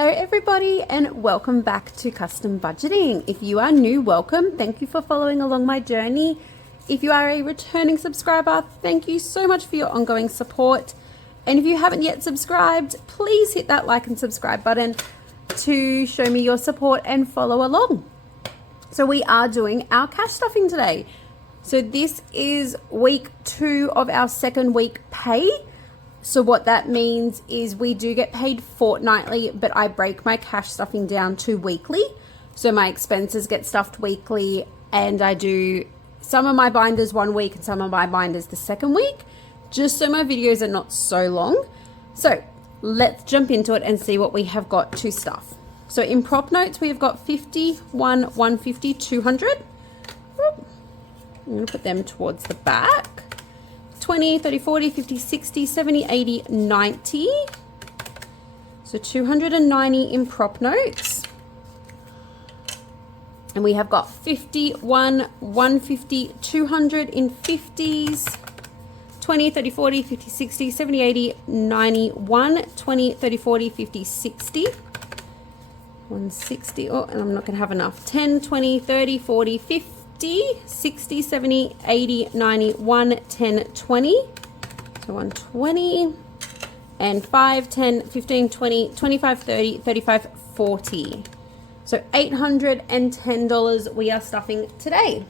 Hello everybody and welcome back to Custom Budgeting. If you are new, welcome. Thank you for following along my journey. If you are a returning subscriber, thank you so much for your ongoing support. And if you haven't yet subscribed, please hit that like and subscribe button to show me your support and follow along. So we are doing our cash stuffing today. So this is week 2 of our second week pay. So what that means is we do get paid fortnightly, but I break my cash stuffing down to weekly. So my expenses get stuffed weekly, and I do some of my binders one week and some of my binders the second week, just so my videos are not so long. So let's jump into it and see what we have got to stuff. So in prop notes, we have got 50, 1, 150, 200. I'm going to put them towards the back. 20, 30, 40, 50, 60, 70, 80, 90. So 290 in prop notes. And we have got 50, 1, 150, 200 in 50s. 20, 30, 40, 50, 60, 70, 80, 91. 20, 30, 40, 50, 60. 160. Oh, and I'm not going to have enough. 10, 20, 30, 40, 50. 60, 70, 80, 90, 1, 10, 20. So 120. And 5, 10, 15, 20, 25, 30, 35, 40. So $810 we are stuffing today.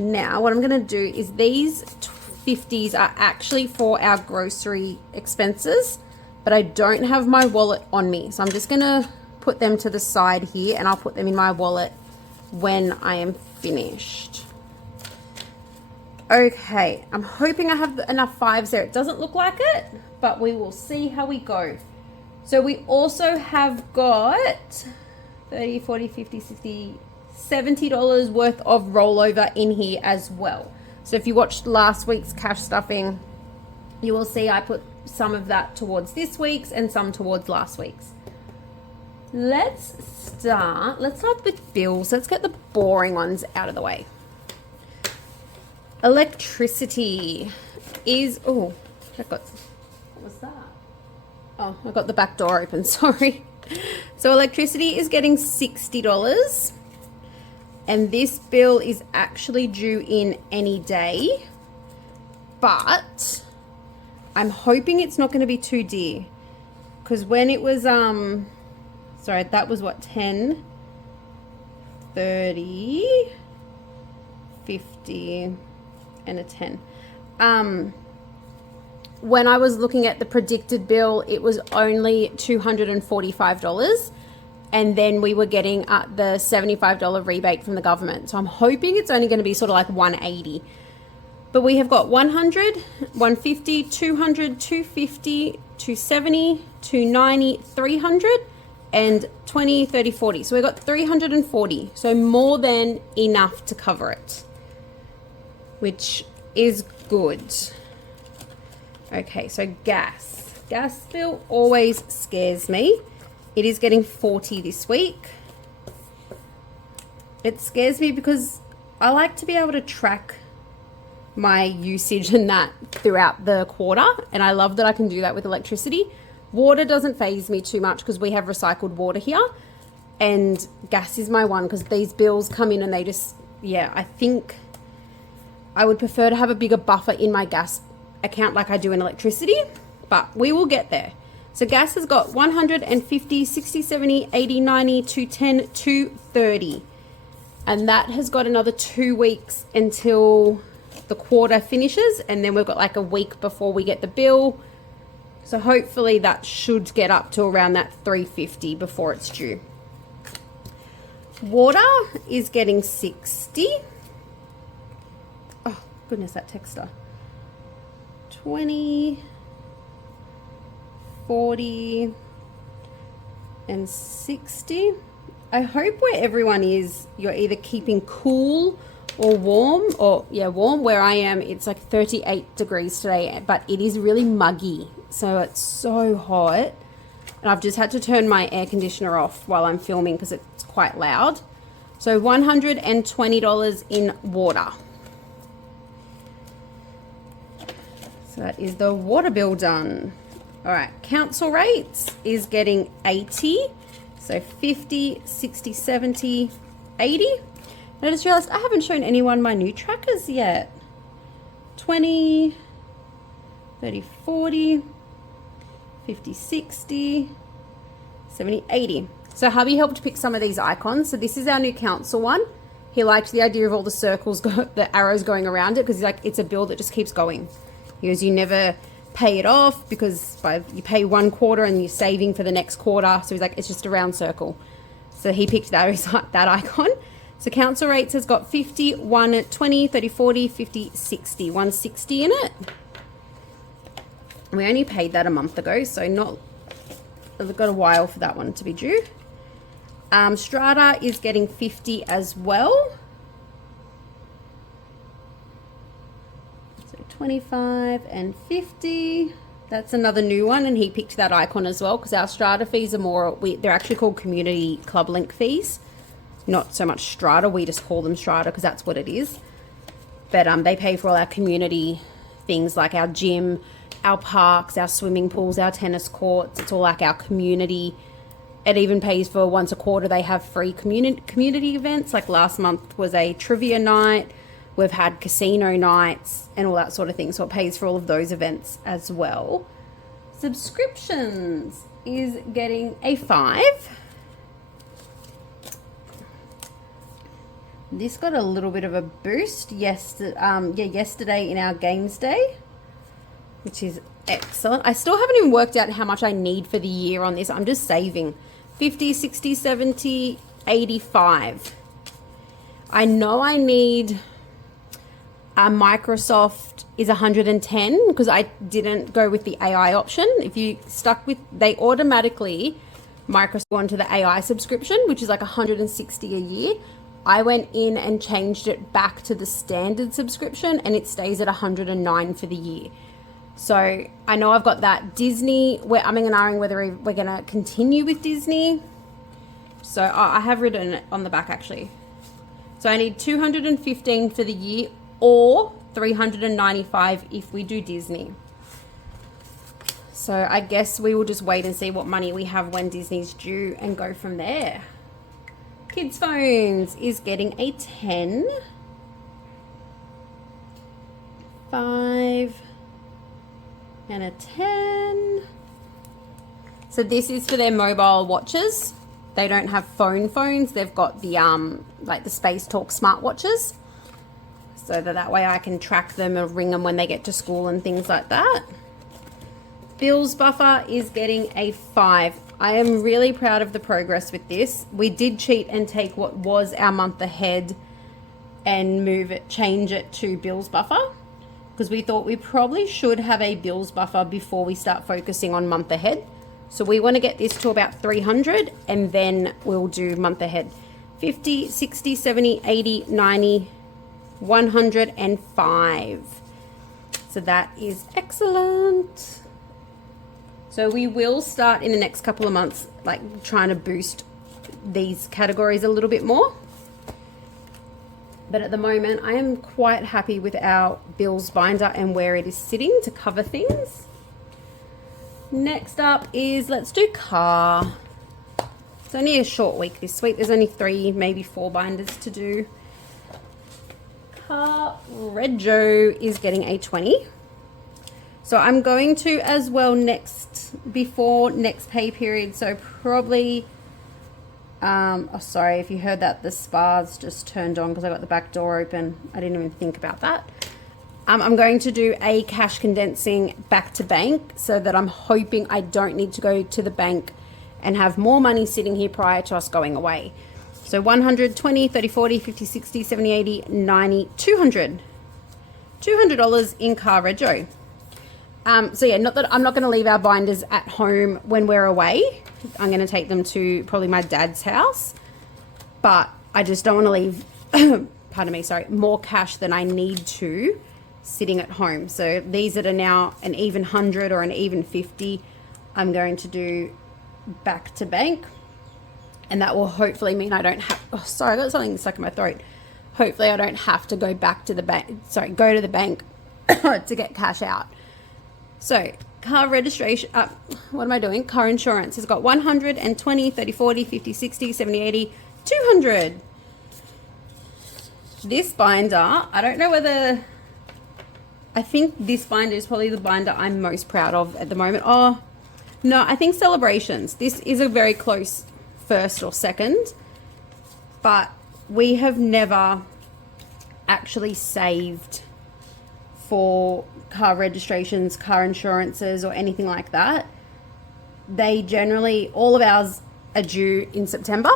Now what I'm going to do is these 50s are actually for our grocery expenses, but I don't have my wallet on me. So I'm just going to put them to the side here, and I'll put them in my wallet when I am finished. Okay, I'm hoping I have enough 5s there. It doesn't look like it, but we will see how we go. So we also have got 30, 40, 50, 60, $70 worth of rollover in here as well. So if you watched last week's cash stuffing, you will see I put some of that towards this week's and some towards last week's. Let's start with bills. Let's get the boring ones out of the way. Electricity is, what was that? Oh, I got the back door open, sorry. So electricity is getting $60, and this bill is actually due in any day, but I'm hoping it's not going to be too dear, because when it was, sorry, that was what, 10, 30, 50, and a 10. When I was looking at the predicted bill, it was only $245, and then we were getting the $75 rebate from the government. So I'm hoping it's only going to be sort of like $180. But we have got 100, 150, 200, 250, 270, 290, 300, and 20, 30, 40. So we got 340. So more than enough to cover it, which is good. Okay, so gas. Gas bill always scares me. It is getting 40 this week. It scares me because I like to be able to track my usage and that throughout the quarter, and I love that I can do that with electricity. Water doesn't faze me too much because we have recycled water here, and gas is my one because these bills come in and they just, I think I would prefer to have a bigger buffer in my gas account like I do in electricity, but we will get there. So gas has got 150, 60, 70, 80, 90, 210, 230, and that has got another 2 weeks until the quarter finishes, and then we've got like a week before we get the bill. So hopefully that should get up to around that 350 before it's due. Water is getting 60. Oh, goodness, that texter. 20, 40, and 60. I hope where everyone is, you're either keeping cool or warm, warm. Where I am, it's like 38 degrees today, but it is really muggy. So it's so hot, and I've just had to turn my air conditioner off while I'm filming because it's quite loud. So $120 in water. So that is the water bill done. All right, council rates is getting 80. So 50, 60, 70, 80. I just realized I haven't shown anyone my new trackers yet. 20, 30, 40, 50, 60, 70, 80. So hubby helped pick some of these icons. So this is our new council one. He liked the idea of all the circles, the arrows going around it, because he's like, it's a bill that just keeps going. He goes, you never pay it off because you pay one quarter and you're saving for the next quarter. So he's like, it's just a round circle. So he picked that icon. So council rates has got 50, 1, 20, 30, 40, 50, 60, 160 in it. We only paid that a month ago, so we've got a while for that one to be due. Strata is getting 50 as well. So 25 and 50. That's another new one, and he picked that icon as well because our strata fees are they're actually called community club link fees. Not so much strata, we just call them strata because that's what it is. But they pay for all our community things like our gym, our parks, our swimming pools, our tennis courts. It's all like our community. It even pays for once a quarter they have free community events. Like last month was a trivia night. We've had casino nights and all that sort of thing. So it pays for all of those events as well. Subscriptions is getting a 5. This got a little bit of a boost yesterday in our games day, which is excellent. I still haven't even worked out how much I need for the year on this. I'm just saving 50, 60, 70, 85. I know I need Microsoft is 110 because I didn't go with the AI option. If you stuck with, they automatically Microsoft onto the AI subscription, which is like 160 a year. I went in and changed it back to the standard subscription and it stays at 109 for the year. So I know I've got that. Disney, we're umming and ahhing whether we're going to continue with Disney. So I have written it on the back actually. So I need 215 for the year or 395 if we do Disney. So I guess we will just wait and see what money we have when Disney's due and go from there. Kids phones is getting a 10. 5 and a 10. So this is for their mobile watches. They don't have phones. They've got the like the Space Talk smartwatches. So that way I can track them and ring them when they get to school and things like that. Bills buffer is getting a 5. I am really proud of the progress with this. We did cheat and take what was our month ahead and change it to bills buffer because we thought we probably should have a bills buffer before we start focusing on month ahead. So we want to get this to about 300 and then we'll do month ahead. 50, 60, 70, 80, 90, 105. So that is excellent. So we will start in the next couple of months, like trying to boost these categories a little bit more. But at the moment, I am quite happy with our bills binder and where it is sitting to cover things. Next up is, let's do car. It's only a short week this week. There's only 3, maybe 4 binders to do. Car Rego is getting a 20. So I'm going to as well before next pay period. So probably, oh sorry if you heard that, the spas just turned on because I got the back door open. I didn't even think about that. I'm going to do a cash condensing back to bank so that I'm hoping I don't need to go to the bank and have more money sitting here prior to us going away. So 100, 20, 30, 40, 50, 60, 70, 80, 90, 200. $200 in Car Rego. So yeah, not that I'm not going to leave our binders at home when we're away. I'm going to take them to probably my dad's house, but I just don't want to leave, pardon me, sorry, more cash than I need to sitting at home. So these that are now an even 100 or an even 50, I'm going to do back to bank. And that will hopefully mean I don't have, oh, sorry, I got something stuck in my throat. Hopefully I don't have to go to the bank to get cash out. So car registration, what am I doing? Car insurance has got 120, 30, 40, 50, 60, 70, 80, 200. This binder, I don't know whether, I think this binder is probably the binder I'm most proud of at the moment. Oh, no, I think Celebrations. This is a very close first or second, but we have never actually saved for car registrations, car insurances, or anything like that. They generally, all of ours are due in September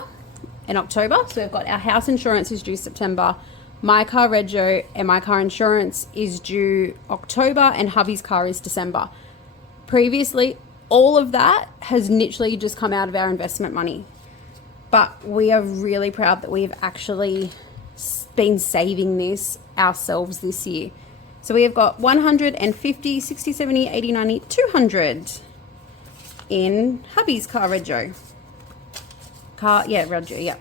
and October. So we've got our house insurance is due September, my car rego and my car insurance is due October, and hubby's car is December. Previously, all of that has literally just come out of our investment money. But we are really proud that we've actually been saving this ourselves this year. So we have got 150, 60, 70, 80, 90, 200 in hubby's car rego. Rego,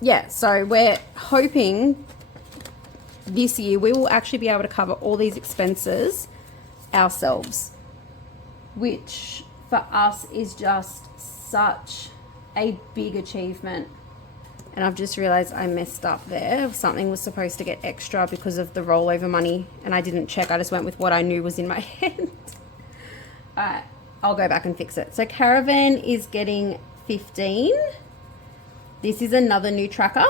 yeah. So we're hoping this year we will actually be able to cover all these expenses ourselves, which for us is just such a big achievement. And I've just realized I messed up there. Something was supposed to get extra because of the rollover money, and I didn't check. I just went with what I knew was in my head. All right, I'll go back and fix it. So Caravan is getting 15. This is another new tracker.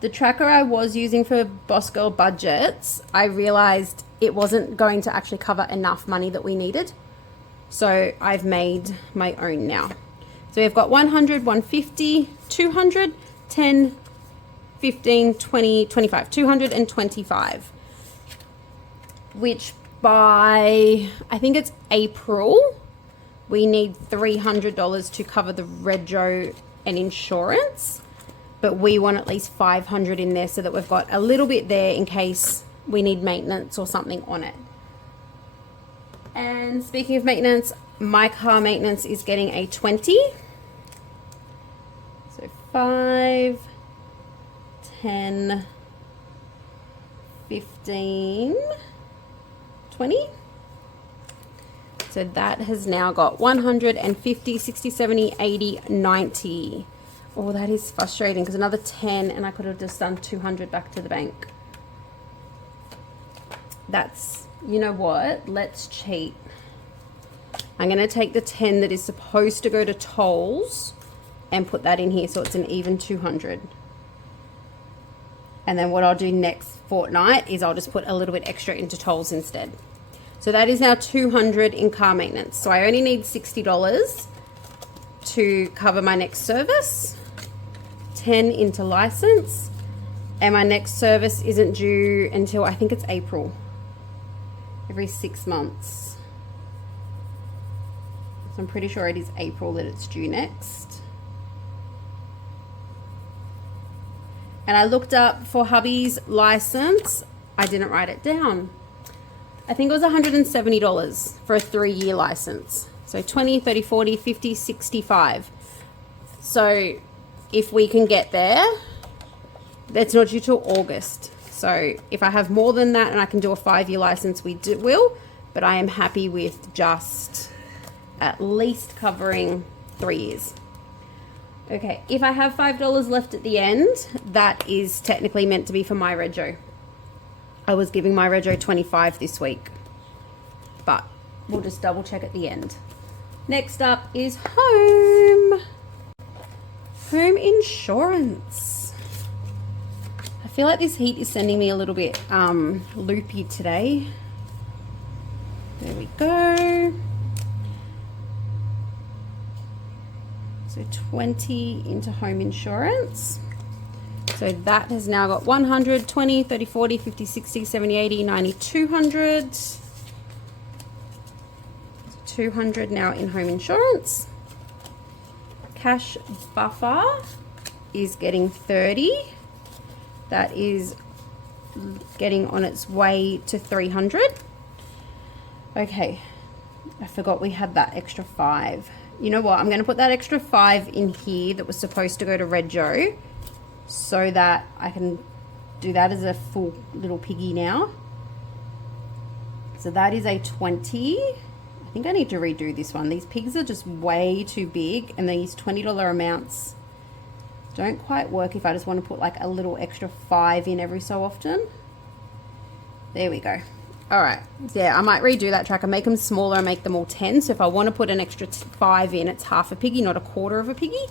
The tracker I was using for Boss Girl budgets, I realized it wasn't going to actually cover enough money that we needed. So I've made my own now. So we've got 100, 150, 200, 10, 15, 20, 25, 225, which by, I think it's April, we need $300 to cover the rego and insurance, but we want at least 500 in there so that we've got a little bit there in case we need maintenance or something on it. And speaking of maintenance, my car maintenance is getting a 20. So 5, 10, 15, 20. So that has now got 150, 60, 70, 80, 90. Oh, that is frustrating because another 10 and I could have just done 200 back to the bank. That's, you know what? Let's cheat. I'm going to take the 10 that is supposed to go to tolls and put that in here so it's an even 200. And then what I'll do next fortnight is I'll just put a little bit extra into tolls instead. So that is now 200 in car maintenance. So I only need $60 to cover my next service, 10 into license, and my next service isn't due until I think it's April, every 6 months. So I'm pretty sure it is April that it's due next. And I looked up for hubby's license. I didn't write it down. I think it was $170 for a 3-year license. So 20, 30, 40, 50, 65. So if we can get there, that's not due till August. So if I have more than that and I can do a 5-year license, we will. But I am happy with just at least covering 3 years. Okay, if I have $5 left at the end, that is technically meant to be for my rego. I was giving my rego 25 this week, but we'll just double check at the end. Next up is home insurance. I feel like this heat is sending me a little bit loopy today. There we go. So 20 into home insurance. So that has now got 100, 20, 30, 40, 50, 60, 70, 80, 90, 200. 200 now in home insurance. Cash buffer is getting 30. That is getting on its way to 300. Okay, I forgot we had that extra 5. You know what? I'm going to put that extra 5 in here that was supposed to go to rego, so that I can do that as a full little piggy now. So that is a 20. I I think I need to redo this one. These pigs are just way too big, and these $20 amounts don't quite work if I just want to put like a little extra 5 in every so often. There we go. All right, yeah, I might redo that tracker, make them smaller and make them all 10. So if I want to put an extra 5 in, it's half a piggy, not a quarter of a piggy.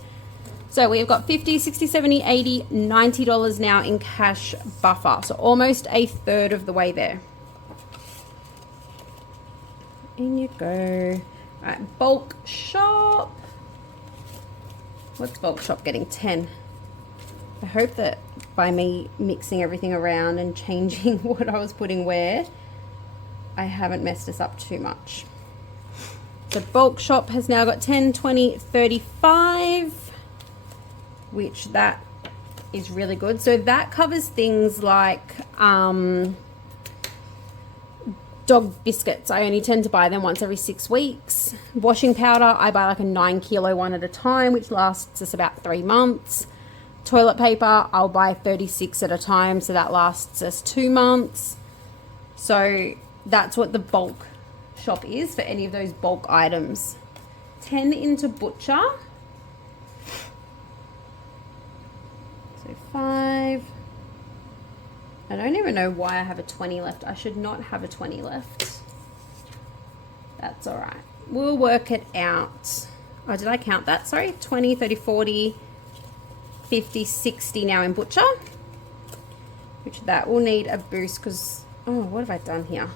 So we've got $50, $60, $70, $80, $90 now in cash buffer. So almost a third of the way there. In you go. All right, bulk shop. What's bulk shop getting? 10. I hope that by me mixing everything around and changing what I was putting where, I haven't messed this up too much. So bulk shop has now got 10, 20, 35, which that is really good. So that covers things like dog biscuits. I only tend to buy them once every 6 weeks. Washing powder, I buy like a 9 kilo one at a time, which lasts us about 3 months. Toilet paper, I'll buy 36 at a time, so that lasts us 2 months. So that's what the bulk shop is for any of those bulk items. 10 into butcher. So 5. I don't even know why I have a 20 left. I should not have a 20 left. That's all right. We'll work it out. Oh, did I count that? Sorry. 20, 30, 40, 50, 60 now in butcher. Which that will need a boost because, oh, what have I done here?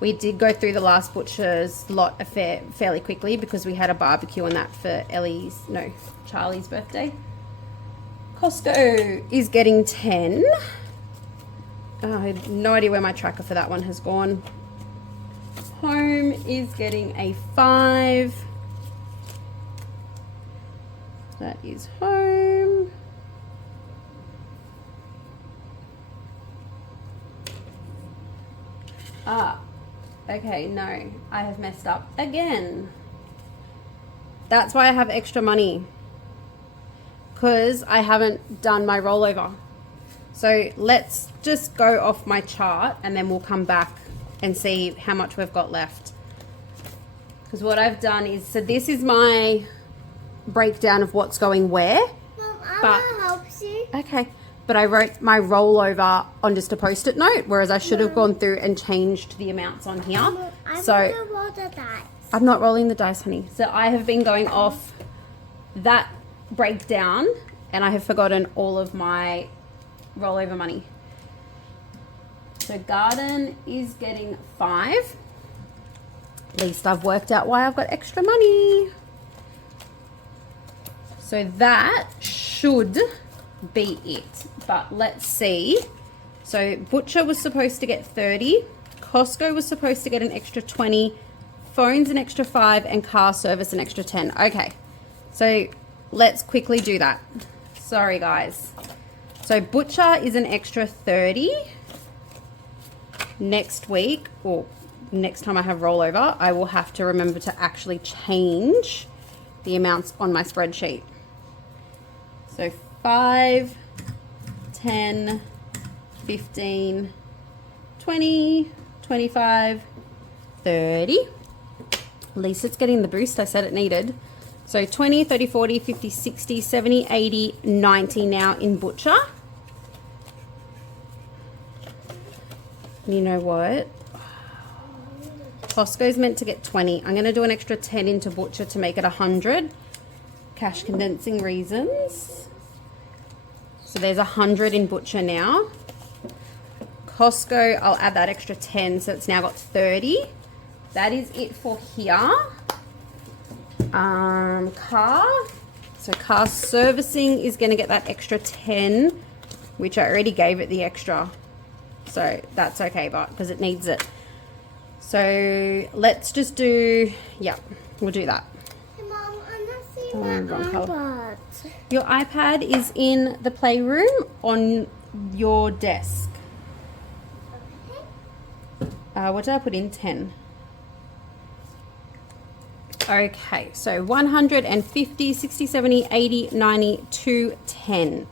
We did go through the last butcher's lot fairly quickly because we had a barbecue on that for Charlie's birthday. Costco is getting 10. Oh, I have no idea where my tracker for that one has gone. Home is getting a 5. That is home. Okay, no, I have messed up again. That's why I have extra money, because I haven't done my rollover. So let's just go off my chart and then we'll come back and see how much we've got left. Because what I've done is, so this is my breakdown of what's going where. Mom, I want to help you. Okay. But I wrote my rollover on just a post-it note, whereas I should have gone through and changed the amounts on here. Mom, I want to roll the dice. I'm not rolling the dice, honey. So I have been going off that breakdown and I have forgotten all of my rollover money. So garden is getting 5. At least I've worked out why I've got extra money. So that should be it, but let's see. So butcher was supposed to get 30, Costco was supposed to get an extra 20, phones an extra 5, and car service an extra 10. Okay, so let's quickly do that. Sorry guys. So butcher is an extra 30. Next week, or next time I have rollover, I will have to remember to actually change the amounts on my spreadsheet. So 5, 10, 15, 20, 25, 30. At least it's getting the boost I said it needed. So 20, 30, 40, 50, 60, 70, 80, 90 now in butcher. You know what? Costco's meant to get 20. I'm going to do an extra 10 into butcher to make it 100. Cash condensing reasons. So there's 100 in butcher now. Costco, I'll add that extra 10, so it's now got 30. That is it for here. Car. So car servicing is going to get that extra 10, which I already gave it the extra. So that's okay, but because it needs it. So let's just do, yeah, we'll do that. Mom, I'm not seeing my iPad. Your iPad is in the playroom on your desk. What did I put in? 10. Okay, so 150, 60, 70, 80, 90, 210.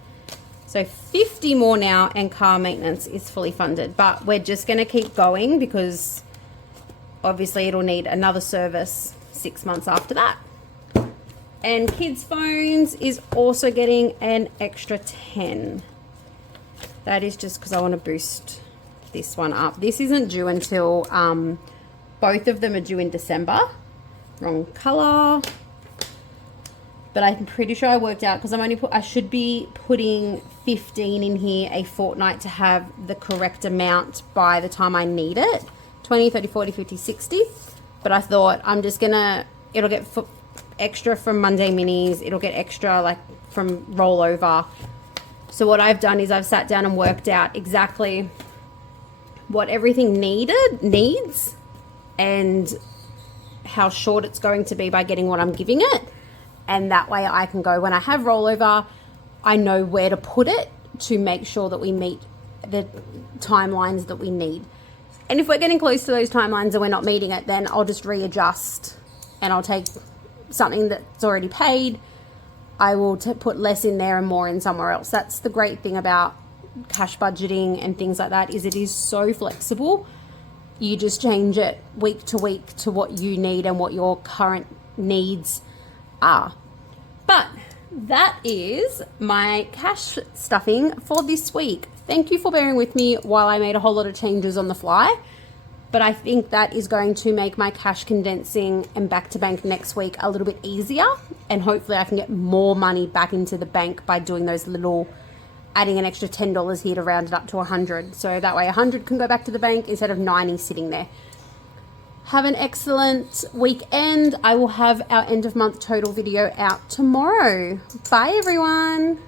So 50 more now and car maintenance is fully funded. But we're just going to keep going because obviously it'll need another service 6 months after that. And kids phones is also getting an extra 10. That is just because I want to boost this one up. This isn't due until both of them are due in December. Wrong color. But I'm pretty sure I worked out because I should be putting 15 in here a fortnight to have the correct amount by the time I need it. 20, 30, 40, 50, 60. But I thought I'm just gonna, it'll get extra from Monday Minis. It'll get extra like from rollover. So what I've done is I've sat down and worked out exactly what everything needs and how short it's going to be by getting what I'm giving it. And that way I can go, when I have rollover, I know where to put it to make sure that we meet the timelines that we need. And if we're getting close to those timelines and we're not meeting it, then I'll just readjust and I'll take something that's already paid. I will put less in there and more in somewhere else. That's the great thing about cash budgeting and things like that, is it is so flexible. You just change it week to week to what you need and what your current needs are. But that is my cash stuffing for this week. Thank you for bearing with me while I made a whole lot of changes on the fly. But I think that is going to make my cash condensing and back to bank next week a little bit easier. And hopefully I can get more money back into the bank by doing those little, adding an extra $10 here to round it up to 100. So that way 100 can go back to the bank instead of 90 sitting there. Have an excellent weekend. I will have our end of month total video out tomorrow. Bye everyone.